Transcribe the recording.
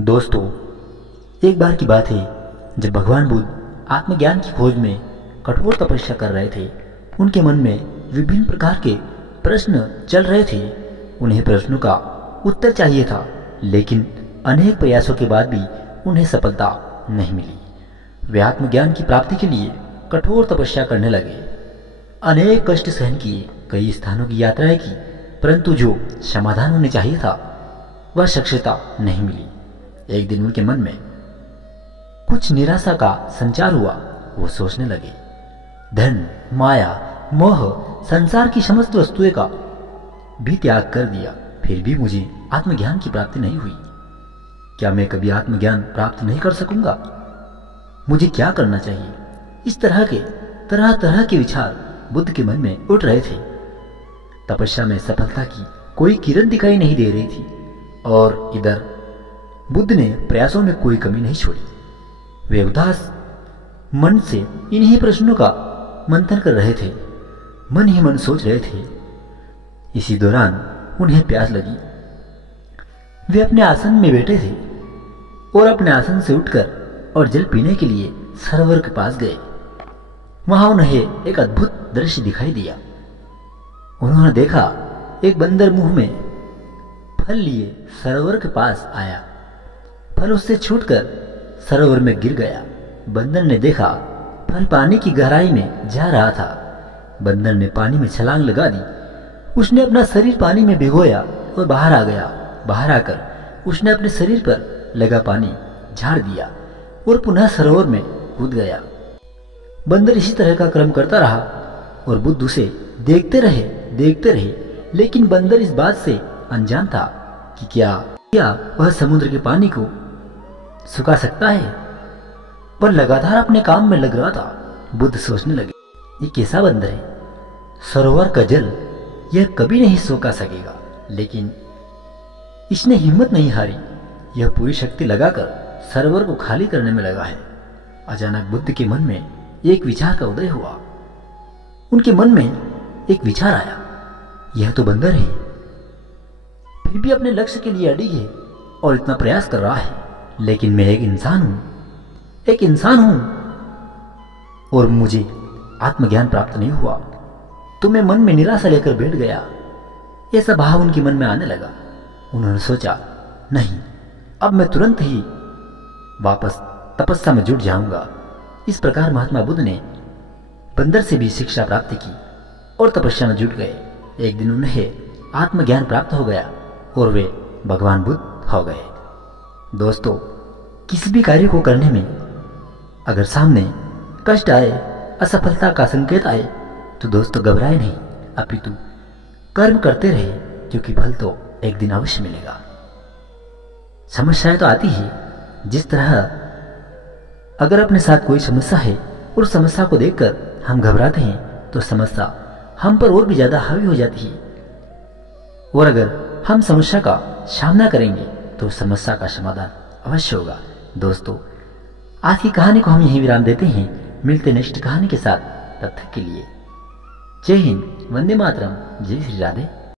दोस्तों, एक बार की बात है जब भगवान बुद्ध आत्मज्ञान की खोज में कठोर तपस्या कर रहे थे। उनके मन में विभिन्न प्रकार के प्रश्न चल रहे थे। उन्हें प्रश्नों का उत्तर चाहिए था, लेकिन अनेक प्रयासों के बाद भी उन्हें सफलता नहीं मिली। वे आत्मज्ञान की प्राप्ति के लिए कठोर तपस्या करने लगे। अनेक कष्ट सहन किए, कई स्थानों की यात्राएं की, परंतु जो समाधान उन्हें चाहिए था वह सक्षमता नहीं मिली। एक दिन उनके मन में कुछ निराशा का संचार हुआ। वो सोचने लगे, धन, माया, मोह, संसार की समस्त वस्तुएं का भी त्याग कर दिया, फिर भी मुझे आत्मज्ञान की प्राप्ति नहीं हुई। क्या मैं कभी आत्मज्ञान प्राप्त नहीं कर सकूंगा? मुझे क्या करना चाहिए? इस तरह तरह के विचार बुद्ध के मन में उठ रहे थे। तपस्या में सफलता की कोई किरण दिखाई नहीं दे रही थी और इधर बुद्ध ने प्रयासों में कोई कमी नहीं छोड़ी। वे उदास मन से इन्हीं प्रश्नों का मंथन कर रहे थे, मन ही मन सोच रहे थे। इसी दौरान उन्हें प्यास लगी। वे अपने आसन में बैठे थे और अपने आसन से उठकर और जल पीने के लिए सरोवर के पास गए। वहां उन्हें एक अद्भुत दृश्य दिखाई दिया। उन्होंने देखा, एक बंदर मुंह में फल लिए सरोवर के पास आया। फल उससे छूटकर सरोवर में गिर गया। बंदर ने देखा, फल पानी की गहराई में जा रहा था। बंदर ने पानी में छलांग लगा दी। उसने अपना शरीर पानी में भिगोया और बाहर आ गया। बाहर आकर उसने अपने शरीर पर लगा पानी झाड़ दिया और पुनः सरोवर में कूद गया। बंदर इसी तरह का क्रम करता रहा और बुद्ध उसे देखते रहे, लेकिन बंदर इस बात से अनजान था कि क्या वह समुद्र के पानी को सुखा सकता है। पर लगातार अपने काम में लग रहा था। बुद्ध सोचने लगे, ये कैसा बंदर है? सरोवर का जल यह कभी नहीं सोखा सकेगा। लेकिन इसने हिम्मत नहीं हारी। यह पूरी शक्ति लगाकर सरोवर को खाली करने में लगा है। अचानक बुद्ध के मन में एक विचार का उदय हुआ। उनके मन में एक विचार आया, यह तो बंदर है, फिर भी अपने लक्ष्य के लिए अडिग है और इतना प्रयास कर रहा है, लेकिन मैं एक इंसान हूं और मुझे आत्मज्ञान प्राप्त नहीं हुआ। तो मैं मन में निराशा लेकर बैठ गया। ऐसा भाव उनके मन में आने लगा। उन्होंने सोचा, नहीं, अब मैं तुरंत ही वापस तपस्या में जुट जाऊंगा। इस प्रकार महात्मा बुद्ध ने बंदर से भी शिक्षा प्राप्त की और तपस्या में जुट गए। एक दिन उन्हें आत्मज्ञान प्राप्त हो गया और वे भगवान बुद्ध हो गए। दोस्तों, किसी भी कार्य को करने में अगर सामने कष्ट आए, असफलता का संकेत आए, तो दोस्तों घबराए नहीं, अपितु कर्म करते रहे, क्योंकि फल तो एक दिन अवश्य मिलेगा। समस्याएं तो आती ही, जिस तरह अगर अपने साथ कोई समस्या है और समस्या को देखकर हम घबराते हैं तो समस्या हम पर और भी ज्यादा हावी हो जाती है। और अगर हम समस्या का सामना करेंगे तो समस्या का समाधान अवश्य होगा। दोस्तों, आज की कहानी को हम यहीं विराम देते हैं। मिलते नेक्स्ट कहानी के साथ, तब तक के लिए जय हिंद, वंदे मातरम, जय श्री राधे।